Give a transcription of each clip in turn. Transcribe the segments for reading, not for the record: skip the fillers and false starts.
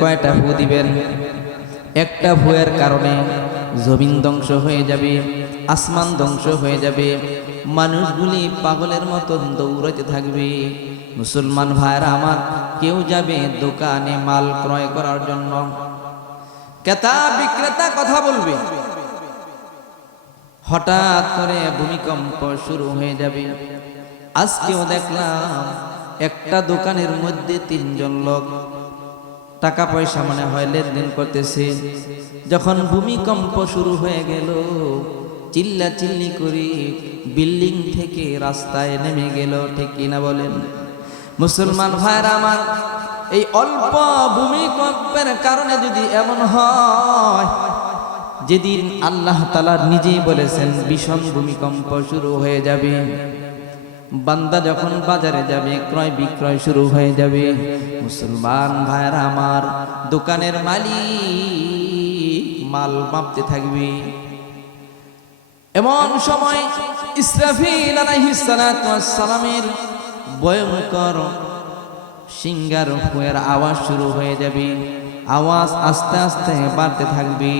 কয়টা ফু দিবেন? একটা ফুয়ের কারণে জমিন ধ্বংস হয়ে যাবে, আসমান ধ্বংস হয়ে যাবে, মানুষগুলি পাগলের মতন দৌড়াতে থাকবে। মুসলমান ভাইরা আমার, কেউ যাবে দোকানে মাল ক্রয় করার জন্য, ক্রেতা বিক্রেতা কথা বলবে, হঠাৎ করে ভূমিকম্প শুরু হয়ে যাবে। আজকেও দেখলাম একটা দোকানের মধ্যে 3 জন লোক টাকা পয়সা মনে হয় লেনদেন করতেছে। যখন ভূমিকম্প শুরু হয়ে গেল, চিল্লা চিল্লি করে বিল্ডিং থেকে রাস্তায় নেমে গেল। ঠিক কিনা বলেন? মুসলমান ভাইরা আমার, এই অল্প ভূমিকম্পের কারণে যদি এমন হয়, যেদিন আল্লাহ তাআলা নিজেই বলেছেন ভীষণ ভূমিকম্প শুরু হয়ে যাবে, বান্দা যখন বাজারে যাবে ক্রয় বিক্রয় শুরু হয়ে যাবে। মুসলমান ভাইরা আমার, দোকানের মালিক মাল মাপতে থাকবে। এমন সময় ইসরাফিল আলাইহিস সালাতু ওয়াস সালামের ভয়ঙ্কর সিংহার ফুঁয়ের আওয়াজ শুরু হয়ে যাবে। আওয়াজ আস্তে আস্তে বাড়তে থাকবে,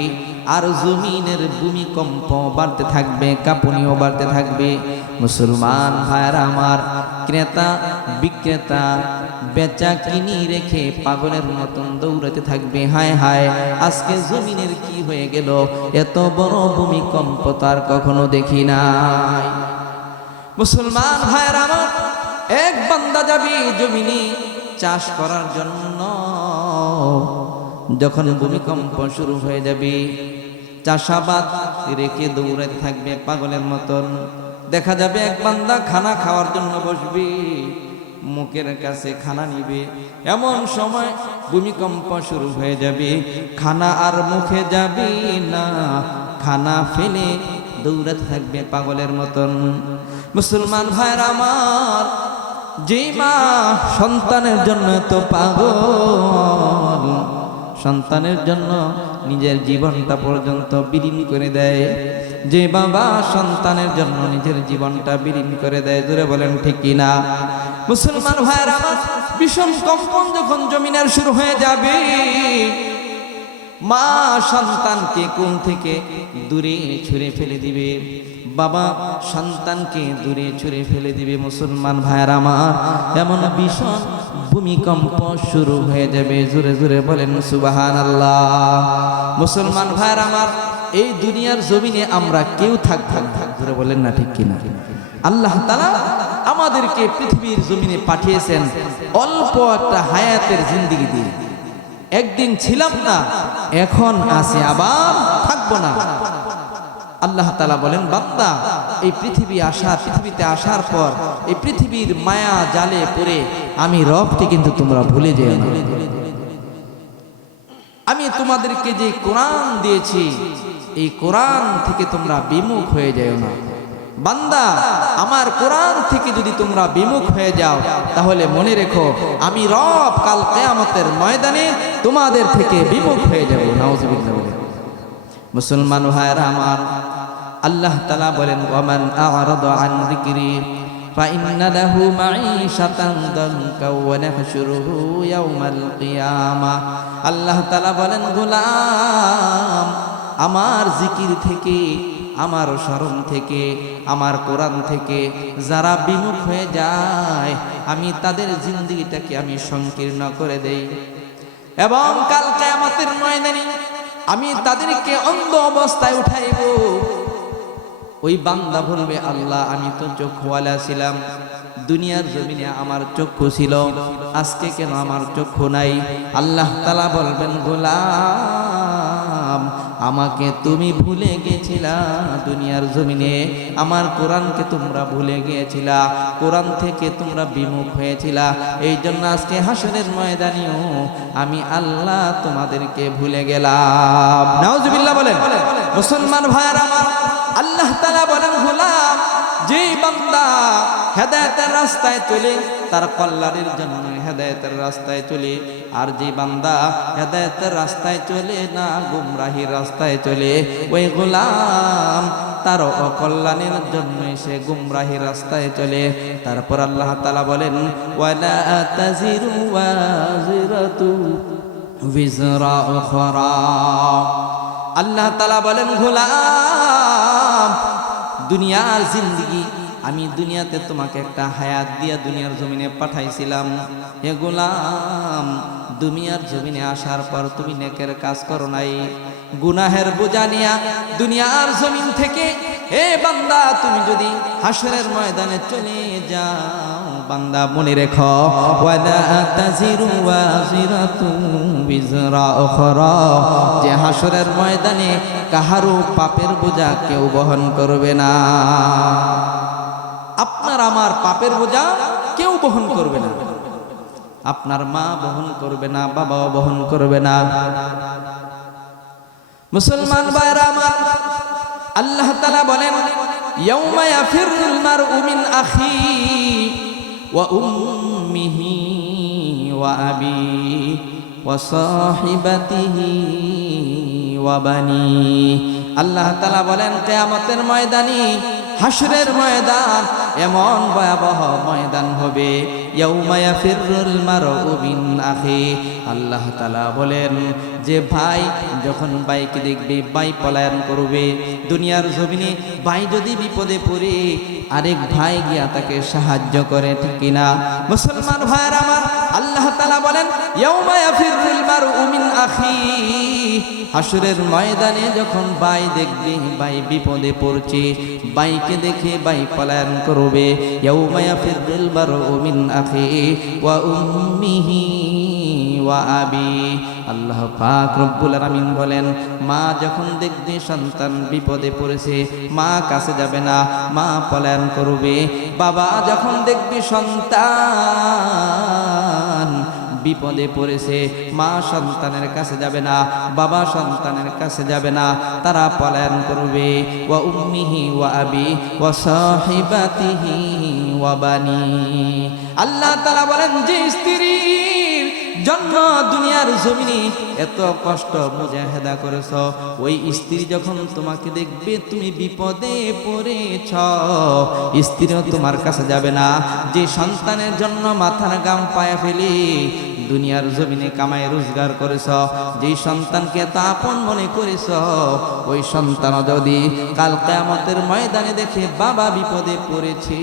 আর জমিনের ভূমিকম্প বাড়তে থাকবে, কাঁপুনিও বাড়তে থাকবে। মুসলমান ভাইরা আমার, ক্রেতা বিক্রেতা বেচা কিনি রেখে পাগলের মতন দৌড়াতে থাকবে। হায় হায়, আজকে জমিনের কি হয়ে গেল? এত বড় ভূমিকম্প তার কখনো দেখি নাই। মুসলমান ভাইরা আমার, এক বান্দা যাবে জমিনে চাষ করার জন্য। যখন ভূমিকম্প শুরু হয়ে যাবে, চাষাবাদ রেখে দৌড়াতে থাকবে পাগলের মতন। দেখা যাবে এক বান্দা খানা খাওয়ার জন্য বসবে, মুখের কাছে খানা নিবে, এমন সময় ভূমিকম্প শুরু হয়ে যাবে। খানা আর মুখে যাবে না, খানা ফেলে দৌড়াতে থাকবে পাগলের মতন। মুসলমান ভাইরা আমার, যে মা সন্তানের জন্য তো পাগল, সন্তানের জন্য নিজের জীবনটা পর্যন্ত বিলীন করে দেয়, যে বাবা সন্তানের জন্য নিজের জীবনটা বিলীন করে দেয়, জোরে বলেন ঠিক কিনা? মুসলমান ভাইরা আমার, ভীষণ কম্পন যখন জমিনের শুরু হয়ে যাবে, মা সন্তানকে কোল থেকে দূরে ছুঁড়ে ফেলে দিবে, বাবা সন্তানকে দূরে ছুঁড়ে ফেলে দিবে। মুসলমান ভাইরা আমার, এমন ভীষণ ভূমিকম্প শুরু হয়ে যাবে। জোরে জোরে বলেন সুবহানাল্লাহ। মুসলমান ভাইরা আমার, এই দুনিয়ার জমিনে আমরা কেউ থাক জোরে বলেন না ঠিক কিনা? আল্লাহ তাআলা আমাদেরকে পৃথিবীর জমিনে পাঠিয়েছেন অল্প একটা হায়াতের জিন্দেগি দিয়ে। একদিন ছিলাম না, এখন আছি, আবার থাকবো না। আল্লাহ তাআলা বলেন, বান্দা এই পৃথিবীতে আসার পর এই পৃথিবীর মায়া জালে পড়ে আমি রবকে কিন্তু তোমরা ভুলে যেও না। আমি তোমাদেরকে যে কোরআন দিয়েছি, এই কোরআন থেকে তোমরা বিমুখ হয়ে যাও না। বান্দা, আমার কোরআন থেকে যদি তোমরা বিমুখ হয়ে যাও, তাহলে মনে রেখো আমি রব কাল কিয়ামতের ময়দানে তোমাদের থেকে বিমুখ হয়ে যাব। নাউজুবিল্লাহ। মুসলমান ভাইরা আমার, আল্লাহ তাআলা বলেন, ওয়ামান আ'রাদা আন যিকরি ফাইন্না লাহু মাঈশাতান দানকা ওয়া নাহশুরুহু ইয়াওমাল কিয়ামা। আল্লাহ তাআলা বলেন, গোলাম, আমার জিকির থেকে, আমার স্মরণ থেকে, আমার কোরআন থেকে যারা বিমুখ হয়ে যায়, আমি তাদের জিন্দেগিটাকে আমি সংকীর্ণ করে দেই, এবং কাল কিয়ামতের ময়দানে আমি তাদেরকে অন্ধ অবস্থায় উঠাইব। ওই বান্দা বলবে, আল্লাহ আমি তো চক্ষুওয়ালা ছিলাম, দুনিয়ার জমিনে আমার চক্ষু ছিল, আজকে কেন আমার চক্ষু নাই? আল্লাহ তাআলা বলবেন, গোলাম, আমাকে তুমি ভুলে গেছিলা দুনিয়ার জমিনে, আমার কোরআনকে তোমরা ভুলে গিয়েছিলা, কোরআন থেকে তোমরা বিমুখ হয়েছিলা, এই জন্য আজকে হাসরের ময়দানেও আমি আল্লাহ তোমাদেরকে ভুলে গেলাম। নাউজুবিল্লাহ বলেন। মুসলমান ভাইরা আমার, আল্লাহ তাআলা বলেন, গোলাম, যে বান্দা হেদায়েতের রাস্তায় চলে, তার কল্যাণের জন্য হেদায়েতের রাস্তায় চলে, আর যে বান্দা হেদায়েতের রাস্তায় চলে না, গুমরাহির রাস্তায় চলে, ওই গোলাম তার অকল্যাণের জন্য সে গুমরাহির রাস্তায় চলে। তারপর আল্লাহ তাআলা বলেন, ওয়ালা তাজিরু ওয়াজিরাতু বিজরা উখরা। আল্লাহ তাআলা বলেন, গোলাম, দুনিয়ার জিন্দেগি আমি দুনিয়াতে তোমাকে একটা হায়াত দিয়া দুনিয়ার জমিনে পাঠাইছিলাম। হে গোলাম, দুনিয়ার জমিনে আসার পর তুমি নেকের কাজ করো নাই, গুনাহের বোঝা নিয়া দুনিয়ার জমিন থেকে হে বান্দা তুমি যদি হাসরের ময়দানে চলে যাও, বান্দা মনে রেখো, ওয়ালা তাজিরু ওয়াজিরাতুন বিজরা উখরা, যে হাসরের ময়দানে কাহারও পাপের বোঝা কেউ বহন করবে না। আপনার আমার পাপের বোঝা কেউ বহন করবে না। আপনার মা বহন করবে না, বাবাও বহন করবে না। মুসলমান ভাইরা আমার, আল্লাহ তাআলা বলেন, ইয়াউমা ইয়াফিরুল মারউ মিন আখিহি ওয়া উম্মিহি ওয়া আবিহি ওয়া সাহিবাতিহি ওয়া বানিহি। আল্লাহ তাআলা বলেন, কিয়ামতের ময়দানে, হাসরের ময়দান এমন ভয়াবহ ময়দান হবে, ইয়াউমা ইয়াফিরুল মারউ মিন আখিহি। আল্লাহ তাআলা বলেন যে ভাই যখন ভাইকে দেখবে, ভাই পলায়ন করবে। দুনিয়ার জমিনে ভাই যদি বিপদে পড়ে আরেক ভাই গিয়া তাকে সাহায্য করে, ঠিক কিনা? মুসলমান ভাইরা আমার, আল্লাহ তাআলা বলেন, ইয়াউমা ইয়াফিরুল মারউ মিন আখিহি। হাসরের ময়দানে যখন ভাই দেখবে ভাই বিপদে পড়ছে, ভাইকে দেখে ভাই পলায়ন করবে। ইয়াউমা ইয়াফিরুল মারউ মিন আখিহি ওয়া উম্মিহি ওয়া আবিহি। আল্লাহ পাক রব্বুল আলামিন বলেন, মা যখন দেখবে সন্তান বিপদে পড়েছে, মা কাছে যাবে না, মা পলায়ন করবে। বাবা যখন দেখবে সন্তান বিপদে পড়েছে, মা সন্তানের কাছে যাবে না, বাবা সন্তানের কাছে যাবে না, তারা পলায়ন করবে। ওয়া উম্মিহি ওয়া আবি ওয়া সাহিবাতিহি ওয়া বানি। আল্লাহ তাআলা বলেন, যে স্ত্রীর জন্য দুনিয়ার জমিনে এত কষ্ট মুজাহেদা করেছ, ওই স্ত্রী যখন তোমাকে দেখবে তুমি বিপদে পড়েছ, স্ত্রীও তোমার কাছে যাবে না। যে সন্তানের জন্য মাথার গাম পায়ে ফেলে দুনিয়ার জমিনে কামাই রোজগার করেছ, যেই সন্তানকে এত আপন মনে করেছ, ওই সন্তান যদি কাল কিয়ামতের ময়দানে দেখে বাবা বিপদে পড়েছে,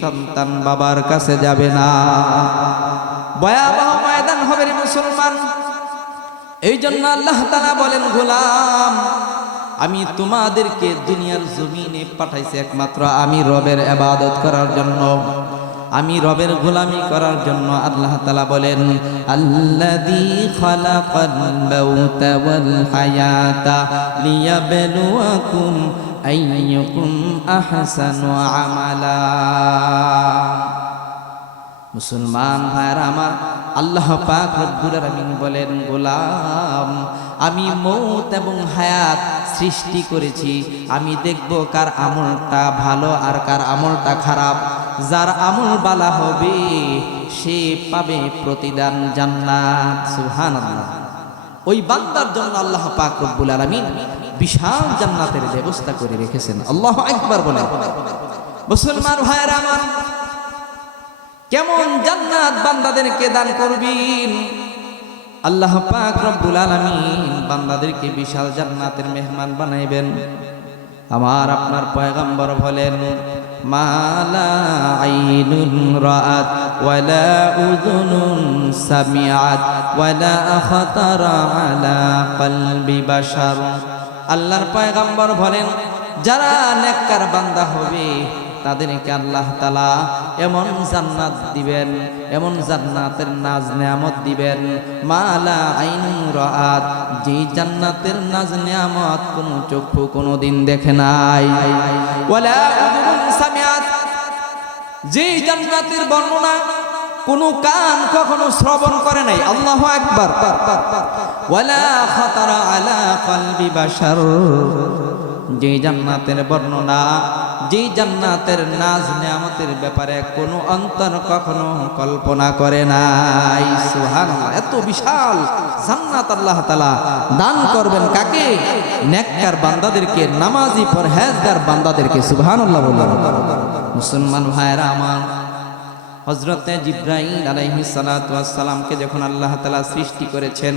সন্তান বাবার কাছে যাবে না। ভয়াবহ ময়দান হবে রে মুসলমান। এই জন্য আল্লাহ তাআলা বলেন, গোলাম, আমি তোমাদেরকে দুনিয়ার জমিনে পাঠাইছি একমাত্র আমি রবের ইবাদত করার জন্য, আমি রবের গোলামি করার জন্য। আল্লাহ তাআলা বলেন, আল্লাযী খালাকাল মাউতা ওয়াল হায়াতা লিয়াবলুয়াকুম আইয়ুকুম আহসানু আমালা। মুসলমান ভাইরা আমার, আল্লাহ পাক রব্বুল আলামিন বলেন, গোলাম, আমি মৌত এবং হায়াত সৃষ্টি করেছি, আমি দেখব কার আমলটা ভালো আর কার আমলটা খারাপ। যার আমল বালা হবে সে পাবে প্রতিদান জান্নাত। সুবহানাল্লাহ। ওই বান্দার জন্য আল্লাহ পাক রব্বুল আলামিন বিশাল জান্নাতের ব্যবস্থা করে রেখেছেন। আল্লাহু আকবার বলেন। মুসলমান ভাইরা আমার, কেমন জান্নাত বান্দাদেরকে দান করবেন? আল্লাহ পাক রব্বুল আলামিন বান্দাদেরকে বিশাল জান্নাতের মেহমান বানাইবেন। আমার আপনার পয়গম্বর বলেন, মালা আইনুন রাআত ওয়ালা উযুনুন সামিআত ওয়ালা খাতারা আলা কলবি বাশার। আল্লাহর পয়গম্বর বলেন, যারা নেককার বান্দা হবে তাদেরকে আল্লাহ তাআলা এমন জান্নাত দিবেন, এমন জান্নাতের নাজ নেয়ামত দিবেন, মালা আইনুন রাআত, যে জান্নাতের নাজ নেয়ামত কোন চক্ষু কোনদিন দেখে নাই, ওয়ালা উযুনুন সামিআত, যে জান্নাতের বর্ণনা কোন কান কখনো শ্রবণ করে নাই। আল্লাহু আকবার। ওয়ালা খাতারা আলা কলবি বাশার, যে জান্নাতের বর্ণনা, যে জান্নাতের নাজ নেয়ামতের ব্যাপারে কোনো অন্তর কখনো কল্পনা করে নাই। সুবহানাল্লাহ। এত বিশাল জান্নাত আল্লাহ তাআলা দান করবেন কাকে? নেককার বান্দাদেরকে, নামাজি পরহেজগার বান্দাদেরকে। সুবহানাল্লাহ বলুন। মুসলমান ভাইরা আমার, হযরতে জিবরাইল আলাইহিস সালাতু ওয়াস সালামকে যখন আল্লাহ তাআলা সৃষ্টি করেছেন,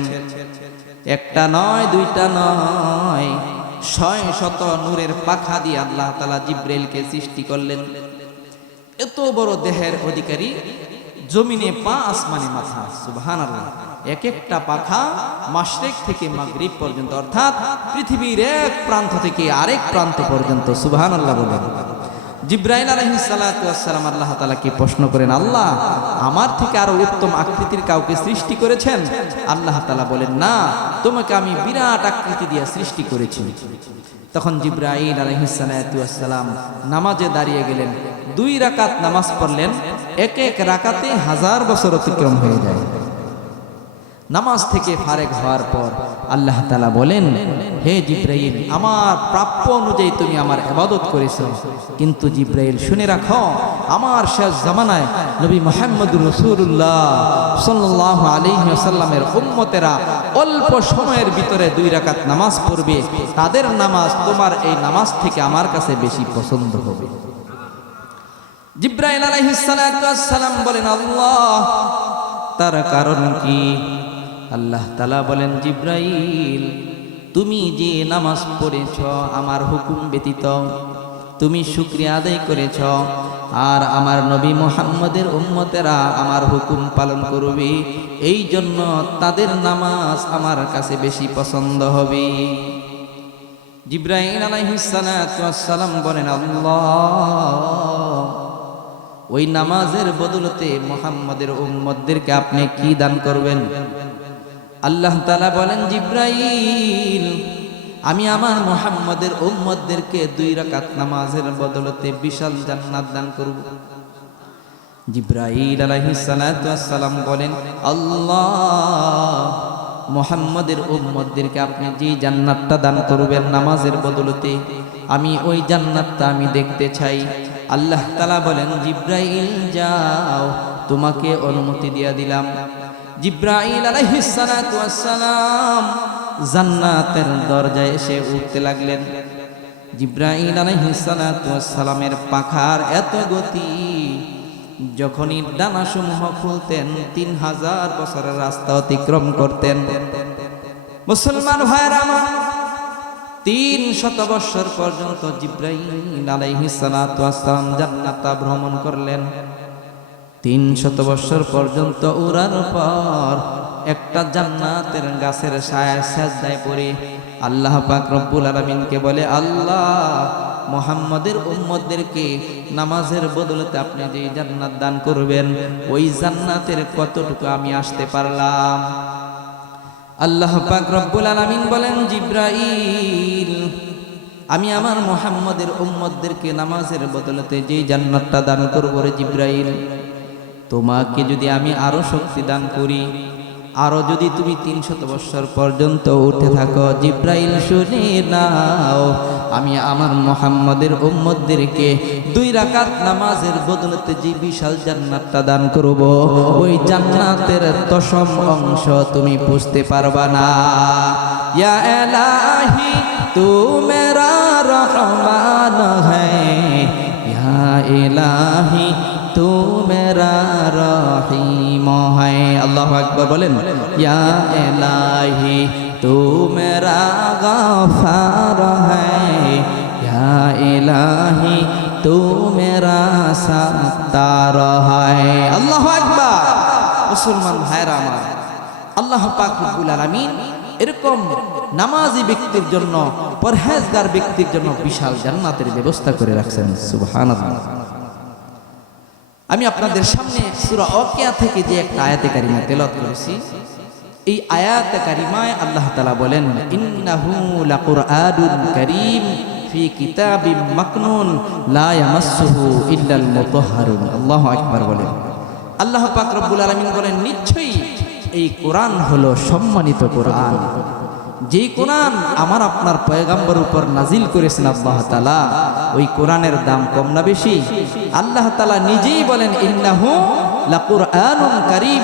একটা নয় দুইটা নয়, 600 নূরের পাখা দিয়ে আল্লাহ তাআলা জিবরাইলকে সৃষ্টি করলেন। এত বড় দেহের অধিকারী, জমিনে পা আসমানে মাথা, সুবহানাল্লাহ। এক একটা পাখা মাশরিক থেকে মাগরিব পর্যন্ত, অর্থাৎ পৃথিবীর এক প্রান্ত থেকে আরেক প্রান্ত পর্যন্ত, সুবহানাল্লাহ বলেন। জিবরাইল আলাইহিস সালাতু ওয়াস সালাম আল্লাহ তাআলাকে প্রশ্ন করেন, আল্লাহ আমার থেকে আরো উত্তম আকৃতির কাউকে সৃষ্টি করেছেন? আল্লাহ তাআলা বলেন, না, তোমাকে আমি বিরাট আকৃতি দিয়ে সৃষ্টি করেছি। তখন জিবরাইল আলাইহিস সালাতু ওয়াস সালাম নামাজে দাঁড়িয়ে গেলেন, 2 রাকাত নামাজ পড়লেন। এক এক রাকাতে 1000 বছর অতিক্রম হয়ে যায়। নামাজ থেকে ফারেক হওয়ার পর আল্লাহ তাআলা বলেন, হে জিবরাইল, আমার প্রাপ্য অনুযায়ী তুমি আমার ইবাদত করেছো, কিন্তু জিবরাইল শুনে রাখো, আমার শেষ জামানায় নবী মুহাম্মদুর রাসূলুল্লাহ সাল্লাল্লাহু আলাইহি ওয়াসাল্লামের উম্মতেরা অল্প সময়ের ভিতরে 2 রাকাত নামাজ পড়বে, তাদের নামাজ তোমার এই নামাজ থেকে আমার কাছে বেশি পছন্দ হবে। জিবরাইল আলাইহিস সালাতু ওয়াস সালাম বলেন, আল্লাহ তার কারণ কি? আল্লাহ তাআলা বলেন, জিবরাইল, তুমি যে নামাজ পড়েছ আমার হুকুম ব্যতীত, তুমি শুকরিয়া আদায় করেছ, আর আমার নবী মুহাম্মদের উম্মতেরা আমার হুকুম পালন করবে, এই জন্য তাদের নামাজ আমার কাছে বেশি পছন্দ হবে। জিবরাইল আলাইহিস সালাতু ওয়াস সালাম বলেন, আল্লাহ ওই নামাজের বদলতে মুহাম্মদের উম্মতদেরকে আপনি কি দান করবেন? আল্লাহ তাআলা বলেন, জিবরাইল, আমি আমার মুহাম্মদের উম্মতদেরকে 2 রাকাত নামাজের বদলতে বিশাল জান্নাত দান করব। জিবরাইল আলাইহিস সালাতু ওয়াস সালাম বলেন, আল্লাহ মুহাম্মদের উম্মতদেরকে আপনি যে জান্নাতটা দান করবেন নামাজের বদলতে, আমি ওই জান্নাতটা আমি দেখতে চাই। আল্লাহ তাআলা বলেন, জিবরাইল যাও, তোমাকে অনুমতি দিয়া দিলাম। জিবরাইল আলাইহিস সালাতু ওয়াস সালাম জান্নাতের দরজায় এসে উঠতে লাগলেন। জিবরাইল আলাইহিস সালাতু ওয়াস সালামের পাখার এত গতি, যখনই ডানাসমূহ খুলতেন 3000 বছরের রাস্তা অতিক্রম করতেন। মুসলমান ভাইরা আমার, 300 বছর পর্যন্ত জিবরাইল আলাইহিস সালাতু ওয়াস সালাম জান্নাত ভ্রমণ করলেন। 300 বছর পর্যন্ত উড়ার পর একটা জান্নাতের গাছের ছায়ায় সিজদায় পড়ে আল্লাহ পাক রব্বুল আলামিনকে বলে, আল্লাহ মুহাম্মদের উম্মতদেরকে নামাজের বদলতে আপনি যে জান্নাত দান করবেন, ওই জান্নাতের কতটুকু আমি আসতে পারলাম? আল্লাহ পাক রব্বুল আলামিন বলেন, জিবরাইল, আমি আমার মুহাম্মদের উম্মতদেরকে নামাজের বদলতে যে জান্নাতটা দান করব রে জিবরাইল, তোমাকে যদি আমি আরো শক্তি দান করি, আরো যদি তুমি 300 বছর পর্যন্ত উঠে থাকো, জিবরাইল শুনে নাও, আমি আমার মুহাম্মদের উম্মতদেরকে 2 রাকাত নামাজের বদলতে যে বিশাল জান্নাতটা দান করব, ওই জান্নাতের 10ম অংশ তুমি বুঝতে পারবা না। ইয়া ইলাহি তু মেরা রহমান হ্যায়, ইয়া ইলাহি তু মেরা রহিম হ্যায়। আল্লাহু আকবার বলেন, ইয়া ইলাহি তু মেরা গফার হ্যায়, ইয়া ইলাহি তু মেরা সত্তার হ্যায়। আল্লাহু আকবার। মুসলমান ভাইরা আমার, আল্লাহ পাক রব্বুল আলামিন এরকম নামাজি ব্যক্তির জন্য, পরহেজগার ব্যক্তির জন্য বিশাল জান্নাতের ব্যবস্থা করে রাখছেন। সুবহানাল্লাহ। আমি আপনাদের সামনে সূরা ওয়াকিয়া থেকে যে একটা আয়াতে কারিমা তেলাওয়াত করেছি, এই আয়াতে কারিমায় আল্লাহ তাআলা বলেন, ইন্নাহু লাকুরআনুন কারীম ফি কিতাবিম মাকনুন লা ইয়ামাসসুহু ইল্লাল মুতাহহারুন। আল্লাহু আকবার বলেন। আল্লাহ পাক রব্বুল আলামিন বলেন, নিশ্চয়ই এই কোরআন হলো সম্মানিত কোরআন, যেই কোরআন আমার আপনার পয়গম্বর উপর নাজিল করেছেন আল্লাহ তাআলা। ওই কোরআনের দাম কম না বেশি? আল্লাহ তাআলা নিজেই বলেন, ইন্নাহু লাকুরআনুন কারীম,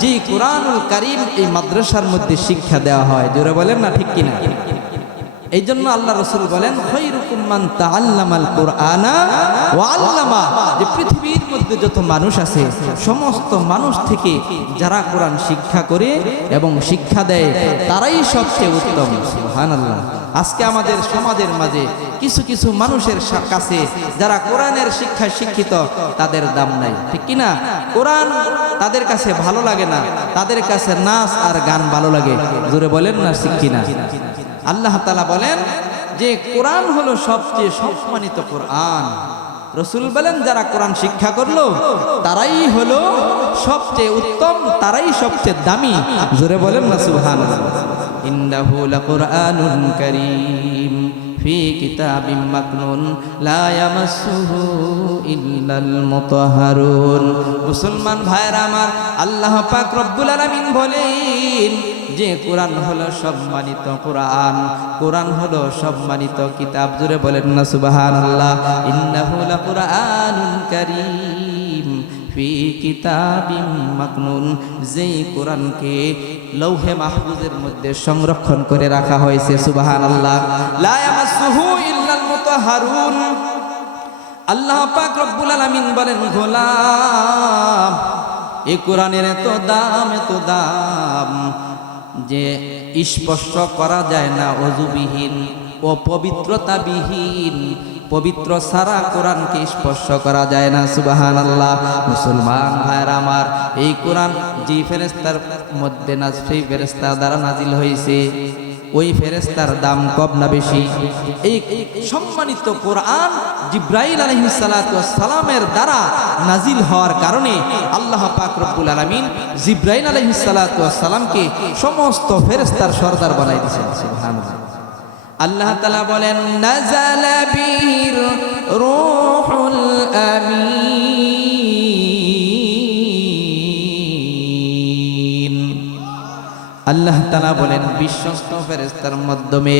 যেই কোরআনুল কারীম এই মাদ্রাসার মধ্যে শিক্ষা দেওয়া হয়। জোরে বলেন না ঠিক কিনা? এই জন্য আল্লাহ রাসূল বলেন, খায়রুকুম মিনকুম মান তাআল্লামাল কুরআনা ওয়া আল্লামা, যে পৃথিবীর মধ্যে যত মানুষ আছে সমস্ত মানুষ থেকে যারা কোরআন শিক্ষা করে এবং শিক্ষা দেয় তারাই সবচেয়ে উত্তম। সুবহানাল্লাহ। আজকে আমাদের সমাজের মাঝে কিছু কিছু মানুষের কাছে যারা কোরআনের শিক্ষায় শিক্ষিত তাদের দাম নাই, ঠিক কিনা? কোরআন তাদের কাছে ভালো লাগে না, তাদের কাছে নাচ আর গান ভালো লাগে। জোরে বলেন না, ঠিক কিনা? আল্লাহ তাআলা বলেন যে কোরআন হলো সবচেয়ে সম্মানিত কোরআন। রাসূল বলেন যারা কোরআন শিক্ষা করলো তারাই হলো সবচেয়ে উত্তম, তারাই সবচেয়ে দামি। জোরে বলেন না সুবহানাল্লাহ। ইন্নাহু লাকুরআনুন কারীম ফি কিতাবিম মাকনুন লা ইয়ামাসসুহু ইল্লাল মুতাহহারুন। মুসলমান ভাইরা আমার, আল্লাহ পাক রব্বুল আলামিন বলেন যে কোরআন হলো সম্মানিত কোরআন, কোরআন হলো সম্মানিত কিতাব। জোরে বলেন না সুবহানাল্লাহ। ইন্নাহু লাকুরআনুন কারীম ফি কিতাবিম মাকনুন, যেই কোরআনকে লৌহে মাহফুজের মধ্যে সংরক্ষণ করে রাখা হয়েছে। সুবহানাল্লাহ। লা ইয়ামাসসুহু ইল্লাল মুতাহহারুন। আল্লাহ পাক রব্বুল আলামিন বলেন, গোলাম এই কোরআনের এত দাম, এত দাম যে স্পর্শ করা যায় না অযুবিহীন ও পবিত্রতাবিহীন। পবিত্র সারা কোরআনকে স্পর্শ করা যায় না। সুবহানাল্লাহ। মুসলমান ভাইরা আমার, এই কোরআন যে ফেরেশতার মধ্যে সেই ফেরেশতার দ্বারা নাজিল হয়েছে, ওই ফেরেশতার দাম কম না বেশি? এই সম্মানিত কোরআন জিবরাইল আলাইহিস সালাতু ওয়াস সালামের দ্বারা নাজিল হওয়ার কারণে আল্লাহ পাক রব্বুল আলামিন জিবরাইল আলাইহিস সালাতু ওয়াস সালামকে সমস্ত ফেরেশতার সরদার বানাই দিয়েছেন। সুবহানাল্লাহ। আল্লাহ তাআলা বলেন, নাযালা বিহির রূহুল আমিন। আল্লাহ তাআলা বলেন বিশ্বস্ত ফেরেশতার মাধ্যমে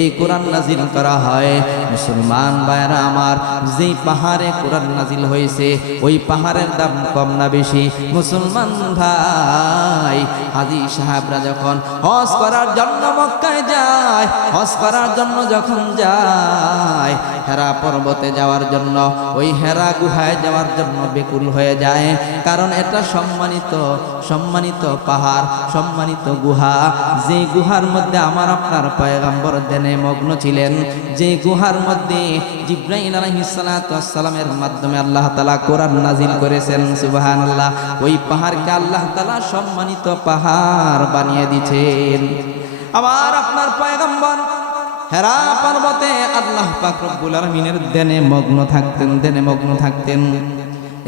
এই কোরআন নাজিল করা হয়। মুসলমান ভাইরা আমার, যেই পাহাড়ে কোরআন নাজিল হয়েছে ওই পাহাড়ের দাম কম না বেশি? মুসলমান ভাই, হাজী সাহেবরা যখন হজ করার জন্য মক্কায় যায়, হজ করার জন্য যখন যায়, হেরা পর্বতে যাওয়ার জন্য, ওই হেরা গুহায় যাওয়ার জন্য বেকুল হয়ে যায়। কারণ এটা সম্মানিত সম্মানিত পাহাড়, সম্মানিত গুহা। যে গুহার মধ্যে আমার আপনার পয়গম্বর ধ্যানে মগ্ন ছিলেন, যে গুহার মধ্যে জিবরাইল আলাইহিস সালাতু ওয়াস সালামের মাধ্যমে আল্লাহ তাআলা কোরআন নাজিল করেছেন। সুবহানাল্লাহ। ওই পাহাড়কে আল্লাহ তাআলা সম্মানিত পাহাড় বানিয়ে দিয়েছেন। আমার আপনার পয়গম্বর হেরা পর্বতে আল্লাহ পাক রব্বুল আলামিনের ধ্যানে মগ্ন থাকতেন, ধ্যানে মগ্ন থাকতেন।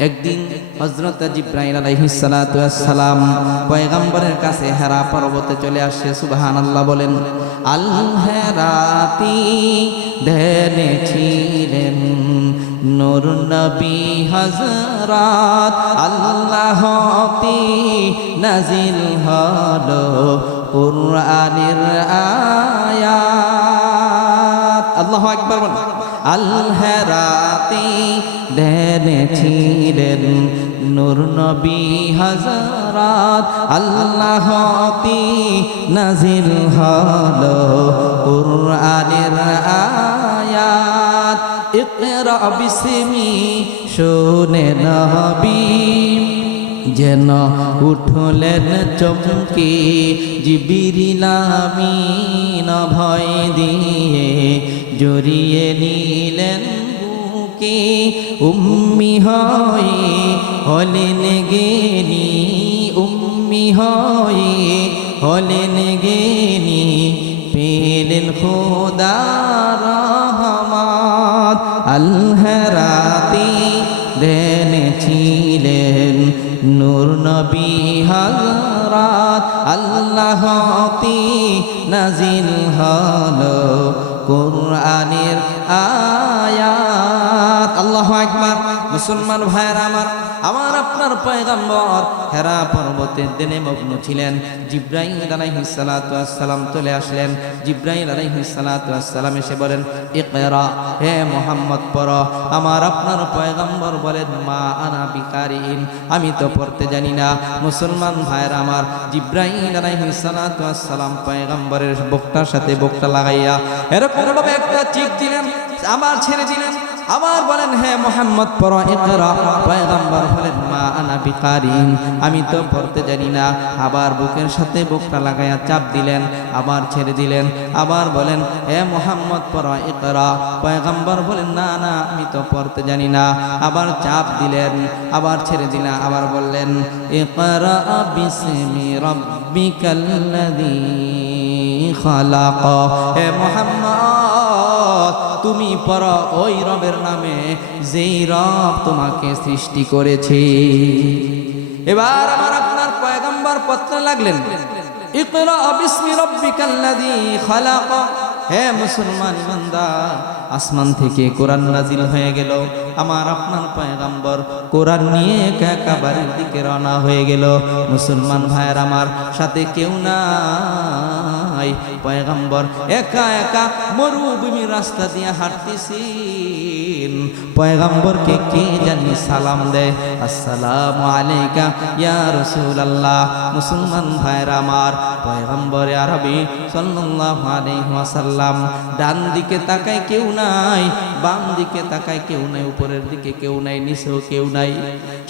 একদিন হযরত জিবরাইল আলাইহিস সালাতু ওয়াস সালাম পয়গম্বরের কাছে হেরা পর্বতে চলে আসে। সুবহানাল্লাহ বলেন। আল হেরাতি ধ্যানে ছিলেন নূর নবী হযরত, আল্লাহতে নাজিল হলো কুরআনের আয়াত। আল্লাহু আকবার বলেন। আল হেরাতি ধ্যানে ছিলেন নূর নবী হযরত, আল্লাহতে নাজিল হলো কুরআনের আয়াত। ইকরা বিসমি শুনে নবী যেন উঠলেন চমকে, জিবরিল আমিন ভয় দিয়ে জড়িয়ে নিলেন বুকে। উম্মি হয়ে হলেন জ্ঞানী, উম্মি হয়ে হলেন জ্ঞানী, পেলেন খোদার রহমত। আল হেরাতে ধ্যানে ছিলেন নূর নবী হযরত, আল্লাহতে নাজিল হলো কুরআনের আয়াত। আল্লাহু আকবার। মুসলমান ভাইয়েরা আমার আপনার পয়গম্বর হেরা পর্বতের দিনে মগ্ন ছিলেন। জিব্রাইল আলাইহিস সালাতু ওয়াস সালাম চলে আসলেন। জিব্রাইল আলাইহিস সালাতু ওয়াস সালাম এসে বলেন, ইকরা, হে মুহাম্মদ পড়ো। আমার আপনার পয়গম্বর বলেন, মা আনা বিকারিন, আমি তো পড়তে জানি না। মুসলমান ভাইয়েরা জিব্রাইল আলাইহিস সালাতু ওয়াস সালাম পয়গম্বরের বক্তার সাথে বক্তা লাগাইয়া এরকম ভাবে একটা চিপ দিলেন, আবার ছেড়ে দিলেন, আবার বলেন, হে মুহাম্মদ পড়ো, ইকরা। পয়গম্বর বলেন, মা আনা বিকারিন, আমি তো পড়তে জানি না। আবার বুকের সাথে বুকটা লাগাইয়া চাপ দিলেন, আবার ছেড়ে দিলেন, আবার বলেন, হে মুহাম্মদ পড়ো, ইকরা। পয়গম্বর বলেন, না না, আমি তো পড়তে জানি না। আবার চাপ দিলেন, আবার ছেড়ে দিলেন, আবার বললেন, ইকরা বিসমি রাব্বিকাল্লাযী খালাক। হে মুহাম্মদ, তুমি পড়ো ওই রবের নামে যেই রব তোমাকে সৃষ্টি করেছে। এবার আমার আপনার পয়গম্বর পড়তে লাগলেন, ইকরা বিসমি রাব্বিকাল্লাযী খালাক। হে মুসলমান ইমানদার, আসমান থেকে কোরআন নাজিল হয়ে গেল। আমার আপনার পয়গম্বর কোরআন নিয়ে একা বাড়ির দিকে রওনা হয়ে গেল। মুসলমান ভাইয়ের আমার সাথে কেউ নাই। পয়গম্বর একা একা মরুভূমির রাস্তা দিয়ে হাঁটতেছেন। পয়গম্বরকে কে জানি সালাম দেয়, আসসালামু আলাইকা ইয়া রাসূলুল্লাহ। মুসলমান ভাইয়ের আমার, পয়গম্বর আরবি সাল্লাল্লাহু আলাইহি ওয়াসাল্লাম ডান দিকে তাকায় কেউ নাই, বাম দিকে তাকায় কেউ নাই, উপরের দিকে কেউ নাই, নিচেও কেউ নাই,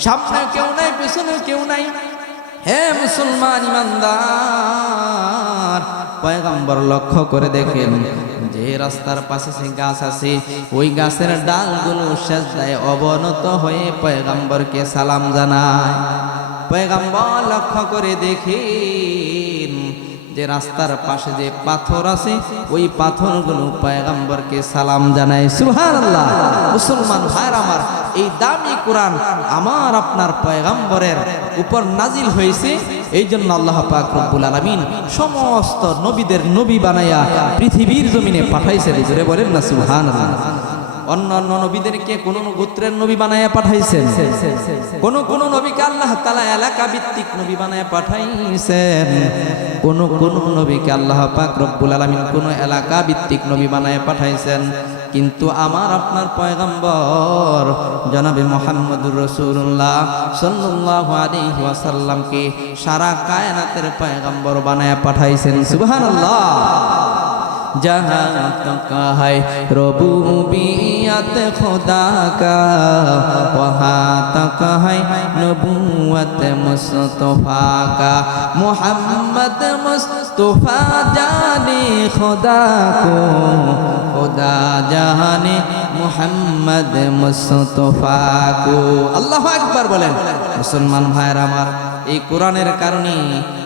সামনে কেউ নাই, পেছনেও কেউ নাই। হে মুসলমান ইমানদার, পয়গম্বর লক্ষ্য করে দেখেন যে রাস্তার পাশে যে গাছ আছে, ওই গাছের ডালগুলো সেজদায় অবনত হয়ে পয়গম্বরকে সালাম জানায়। পয়গম্বর লক্ষ্য করে দেখেন যে রাস্তার পাশে যে পাথর আছে, ওই পাথরগুলো পয়গম্বরকে সালাম জানায়। সুবহানাল্লাহ। মুসলমান ভাইরা আমার, এই দামি কোরআন আমার আপনার পয়গম্বরের উপর নাজিল হয়েছে। এই জন্য আল্লাহ পাক রব্বুল আলামিন সমস্ত নবীদের নবী বানায়া পৃথিবীর জমিনে পাঠাইছেন। জোরে বলেন না সুবহানাল্লাহ। অন্য অন্য নবীদেরকে কোন গোত্রের নবী বানায়া পাঠাইছেন, কোন কোন নবীকে আল্লাহ তাআলা এলাকা ভিত্তিক নবী বানায়া পাঠাইছেন, কোন কোন নবীকে আল্লাহ পাক রব্বুল আলামিন কোন এলাকা ভিত্তিক নবী বানায়া পাঠাইছেন। কিন্তু আমার আপনার পয়গম্বর জনাবে মুহাম্মদুর রাসূলুল্লাহ সাল্লাল্লাহু আলাইহি ওয়াসাল্লামকে সারা কায়নাতের পয়গম্বর বানায়া পাঠাইছেন। সুবহানাল্লাহ। जहाँ तक है रबूबियत खुदा का, वहाँ तक है नबूवत मुस्तफा का। मोहम्मद मुस्तफा जाने खुदा को, खुदा जाने मोहम्मद मुस्तफा को। अल्लाह अकबर बोलें। मुसलमान भाइरा आमार, এই কোরআনের কারণে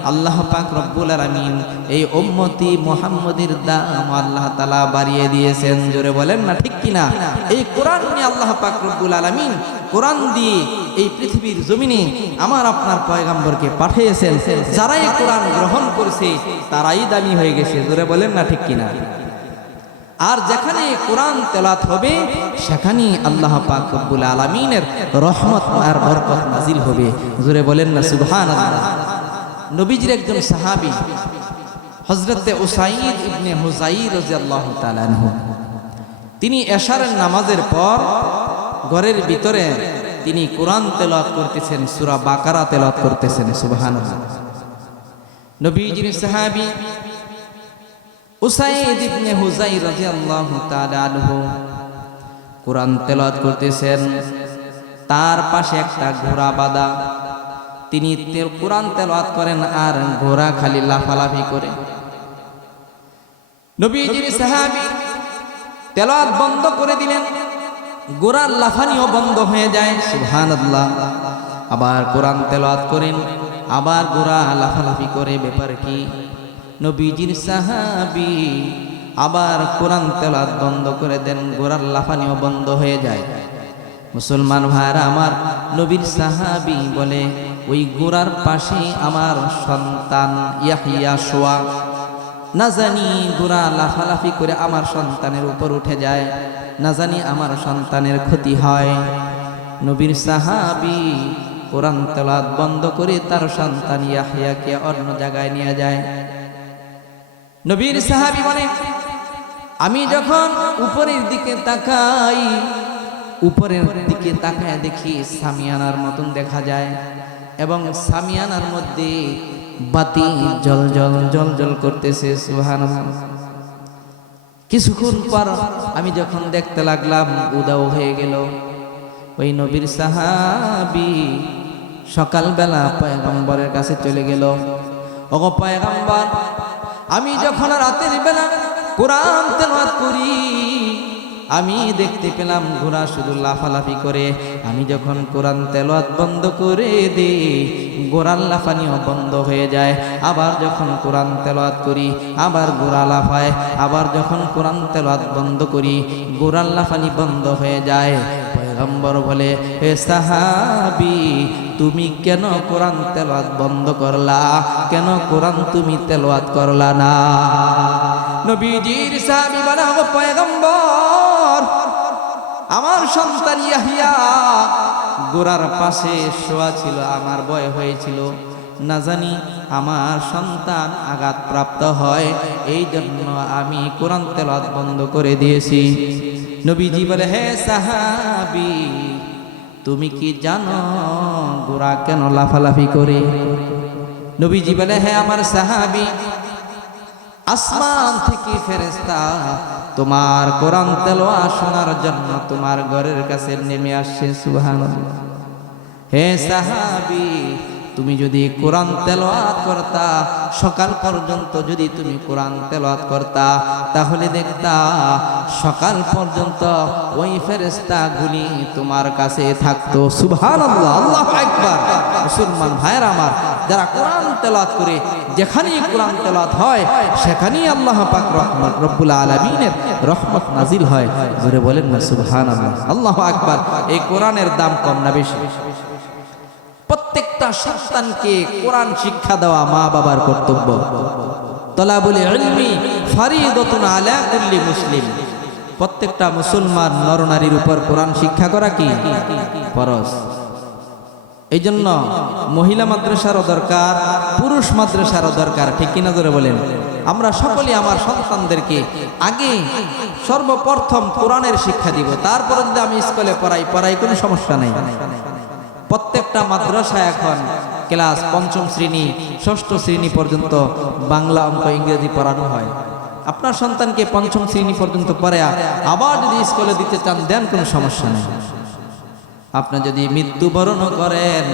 আল্লাহ পাক রব্বুল আলামিন এই উম্মতি মুহাম্মদের দাম আল্লাহ তাআলা বাড়িয়ে দিয়েছেন। জোরে বলেন না ঠিক কিনা? এই কোরআন নিয়ে আল্লাহ পাক রব্বুল আলামিন কোরআন দিয়ে এই পৃথিবীর জমিনে আমার আপনার পয়গম্বরকে পাঠিয়েছেন। যারা এই কোরআন গ্রহণ করেছে তারাই দামি হয়ে গেছে। জোরে বলেন না ঠিক কিনা? আর যেখানে কোরআন তেলাওয়াত হবে সেখানে আল্লাহ পাক রব্বুল আলামিনের রহমত আর বরকত নাজিল হবে। জোরে বলেন না সুবহানাল্লাহ। নবীজির একজন সাহাবী হযরত উসাইদ ইবনে হুযাইর রাদিয়াল্লাহু তাআলা আনহু, তিনি এশারের নামাজের পর ঘরের ভিতরে তিনি কোরআন তেলাওয়াত করতেছেন, সূরা বাকারা তেলাওয়াত করতেছেন। সুবহানাল্লাহ। নবীজির সাহাবী উসাইদ ইবনে হুযাইর রাদিয়াল্লাহু তাআলা আনহু কোরআন তেলাওয়াত করতেছেন, তার পাশে একটা ঘোড়া বাঁধা। তিনি কোরআন তেলাওয়াত করেন আর ঘোড়া খালি লাফালাফি করে। নবীজির সাহাবী তেলাওয়াত বন্ধ করে দিলেন, ঘোড়ার লাফানিও বন্ধ হয়ে যায়। সুবহানাল্লাহ। আবার কোরআন তেলাওয়াত করেন, আবার ঘোড়া লাফালাফি করে। ব্যাপার কি? নবীজির সাহাবী আবার কোরআন তেলাওয়াত বন্ধ করে দেন, ঘোড়ার লাফানিও বন্ধ হয়ে যায়। মুসলমান ভাইরা আমার, নবীর সাহাবী বলে, ওই ঘোড়ার পাশে আমার সন্তান ইয়াহইয়া শোয়া, না জানি ঘোড়া লাফালাফি করে আমার সন্তানের উপর উঠে যায়, না জানি আমার সন্তানের ক্ষতি হয়। নবীর সাহাবী কোরআন তেলাওয়াত বন্ধ করে তার সন্তান ইয়াহইয়াকে অন্য জায়গায় নিয়ে যায়। নবীর সাহাবী বলে, আমি যখন উপরের দিকে তাকাই, উপরের দিকে তাকায় দেখি সামিয়ানার মতন দেখা যায়, এবং সামিয়ানার মধ্যে বাতি জল জল জল জল করতেছে। সুবহানাল্লাহ। কিছুক্ষণ পর আমি যখন দেখতে লাগলাম উদাও হয়ে গেল। ওই নবীর সাহাবী সকালবেলা পয়গম্বরের কাছে চলে গেল, ওগো পয়গম্বর, আমি যখন রাতের বেলা কোরআন তেলাওয়াত করি, আমি দেখতে পেলাম ঘোড়া শুধু লাফালাফি করে। আমি যখন কোরআন তেলাওয়াত বন্ধ করে দিই, ঘোড়ার লাফানিও বন্ধ হয়ে যায়। আবার যখন কোরআন তেলাওয়াত করি, আবার ঘোড়া লাফায়। আবার যখন কোরআন তেলাওয়াত বন্ধ করি, ঘোড়ার লাফানি বন্ধ হয়ে যায়। পয়গম্বর বলে, হে সাহাবী, তুমি কেন কোরআন তেলাওয়াত বন্ধ করলা? কেন কোরআন তুমি তেলাওয়াত করলা না? নবীজির সাহাবী বলে, ও পয়গম্বর, আমার সন্তান ইয়াহইয়া গোরার পাশে শোয়া ছিল, আমার ভয় হয়েছিল, না জানি আমার সন্তান আঘাতপ্রাপ্ত হয়, এই জন্য আমি কোরআন তেলাওয়াত বন্ধ করে দিয়েছি। নবীজি বলে, হে সাহাবী, তুমি কি জানো গোরা কেন লাফালাফি করে? নবীজি বলে, হ্যাঁ আমার সাহাবী, আসমান থেকে ফেরেশতা তোমার কোরআন তেলাওয়াত শোনার জন্য তোমার ঘরের কাছে নেমে আসছে। সুবহানাল্লাহ। হে সাহাবী, তুমি যদি কোরআন তেলাওয়াত করতা, সকাল পর্যন্ত যদি তুমি কোরআন তেলাওয়াত করতা, তাহলে দেখতা সকাল পর্যন্ত ওই ফেরেশতাগুলি তোমার কাছে থাকতো। সুবহানাল্লাহ, আল্লাহু আকবার। মুসলমান ভাইরা আমার, যারা কোরআন তেলাওয়াত করে, যেখানেই কোরআন তেলাওয়াত হয় সেখানেই আল্লাহ পাক রহমত রব্বুল আলামিনের রহমত নাজিল হয়। জোরে বলেন না সুবহানাল্লাহ, আল্লাহু আকবার। এই কোরআনের দাম কম না বেশি? প্রত্যেকটা সন্তানকে কোরআন শিক্ষা দেওয়া মা বাবার কর্তব্য। তলাবুল ইলমি ফরিদাতুন আলা কুল্লি মুসলিম। প্রত্যেকটা মুসলমান নরনারীর উপর কোরআন শিক্ষা করা কি ফরজ। এই জন্য মহিলা মাদ্রাসারও দরকার, পুরুষ মাদ্রাসারও দরকার, ঠিক কিনা জোরে বলেন? আমরা সকলেই আমার সন্তানদেরকে আগে সর্বপ্রথম কোরআনের শিক্ষা দিব, তারপরে যদি আমি স্কুলে পড়াই কোনো সমস্যা নেই। প্রত্যেকটা মাদ্রাসা এখন ক্লাস ৫ম শ্রেণী ৬ষ্ঠ শ্রেণী পর্যন্ত বাংলা, অঙ্ক, ইংরেজি পড়ানো হয়। আপনার সন্তানকে ৫ম শ্রেণী পর্যন্ত পড়ে আবার যদি স্কুলে দিতে চান, দেন, কোনো সমস্যা নেই। আপনি যদি মৃত্যুবরণ করেন,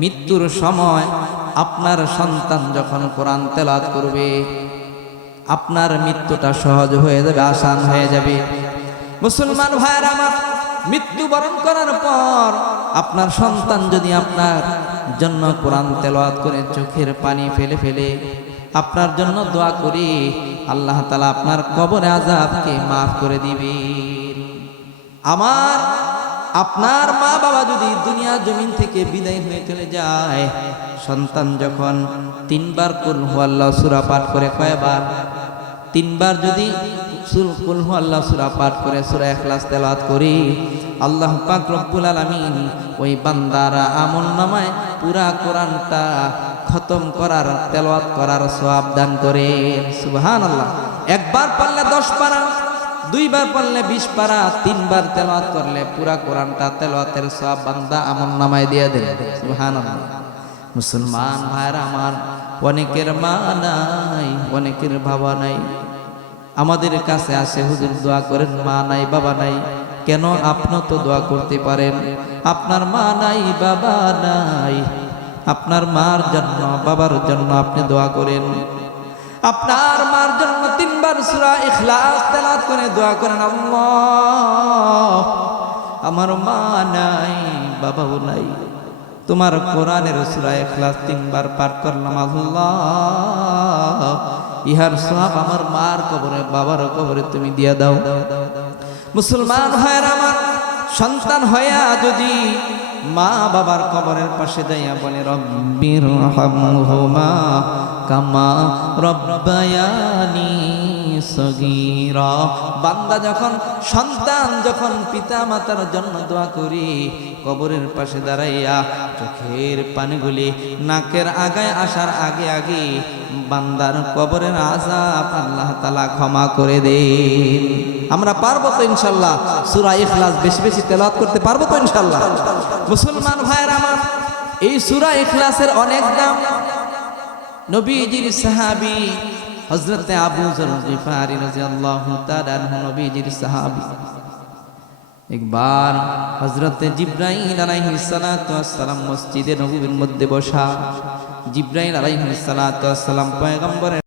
মৃত্যুর সময় আপনার সন্তান যখন কোরআন তেলাওয়াত করবে, আপনার মৃত্যুটা সহজ হয়ে যাবে, আসান হয়ে যাবে। মুসলমান ভাইয়েরা আমার, মৃত্যুবরণ করার পর আপনার সন্তান যদি আপনার জন্য কোরআন তেলাওয়াত করে চোখের পানি ফেলে ফেলে আপনার জন্য দোয়া করি, আল্লাহ তাআলা আপনার কবরে আযাবকে মাফ করে দিবে। আপনার মা বাবা যদি দুনিয়া জমিন থেকে বিদায় হয়ে চলে যায়, সন্তান যখন 3 বার কুল হুয়াল্লাহু সূরা পাঠ করে, কয়বার? 3 বার যদি কুল হুয়াল্লাহু সূরা পাঠ করে সূরা ইখলাস তেলাওয়াত করি, আল্লাহ পাক রব্বুল আলামিন ওই বান্দার আমলনামায় পুরা কোরআনটা খতম করার, তেলাওয়াত করার সওয়াব দান করে। সুবহানাল্লাহ। একবার পড়লে 10 পারা, 2 বার পড়লে 20 পারা, 3 বার তেলাওয়াত করলে পুরা কোরআনটা তেলাওয়াতের সওয়াব বান্দা আমলনামায় দিয়ে দেন। সুবহানাল্লাহ। মুসলমান ভাইরা আমার, অনেকের মা নাই, অনেকের বাবা নাই, আমাদের কাছে আসে, হুজুর দোয়া করেন, মা নাই বাবা নাই। কেন? আপনি তো দোয়া করতে পারেন। আপনার মা নাই বাবা নাই, আপনার মার জন্য বাবার জন্য আপনি দোয়া করেন। আপনার মার জন্য 3 বার সূরা ইখলাস তেলাওয়াত করে দোয়া করেন, আল্লাহ আমার মা নাই বাবাও নাই, তোমার কোরআনের সূরা ইখলাস 3 বার পাঠ করলাম, আল্লাহ ইহার সওয়াব আমার মার কবরে, বাবার কবরে তুমি দিয়া দাও। মুসলমান ভাইরা আমার, সন্তান হইয়া যদি মা বাবার কবরের পাশে যাইয়া বলে, রব্বিরহামহুমা কামা রব্বায়ানি সগীরা। বান্দা যখন সন্তান যখন পিতা মাতার জন্য দোয়া করি, কবরের পাশে দাঁড়াইয়া চোখের পানিগুলি নাকের আগায় আসার আগে আগে বান্দার কবরের আযাব আল্লাহ তাআলা ক্ষমা করে দেন। আমরা পারবো তো ইনশাআল্লাহ? সূরা ইখলাস বেশি বেশি তেলাওয়াত করতে পারবো তো ইনশাআল্লাহ? মুসলমান ভাইয়েরা আমার, এই সূরা ইখলাসের অনেক দাম। নবীজির সাহাবী হযরত আবু যর গিফারী রাদিয়াল্লাহু তাআলা আনহু, নবীজির সাহাবী, একবার হযরত জিবরাইল আলাইহিস সালাতু ওয়াস সালাম মসজিদে নববীর মধ্যে বসা। জিবরাইল আলাইহিস সালাতু ওয়াস সালাম পয়গম্বরের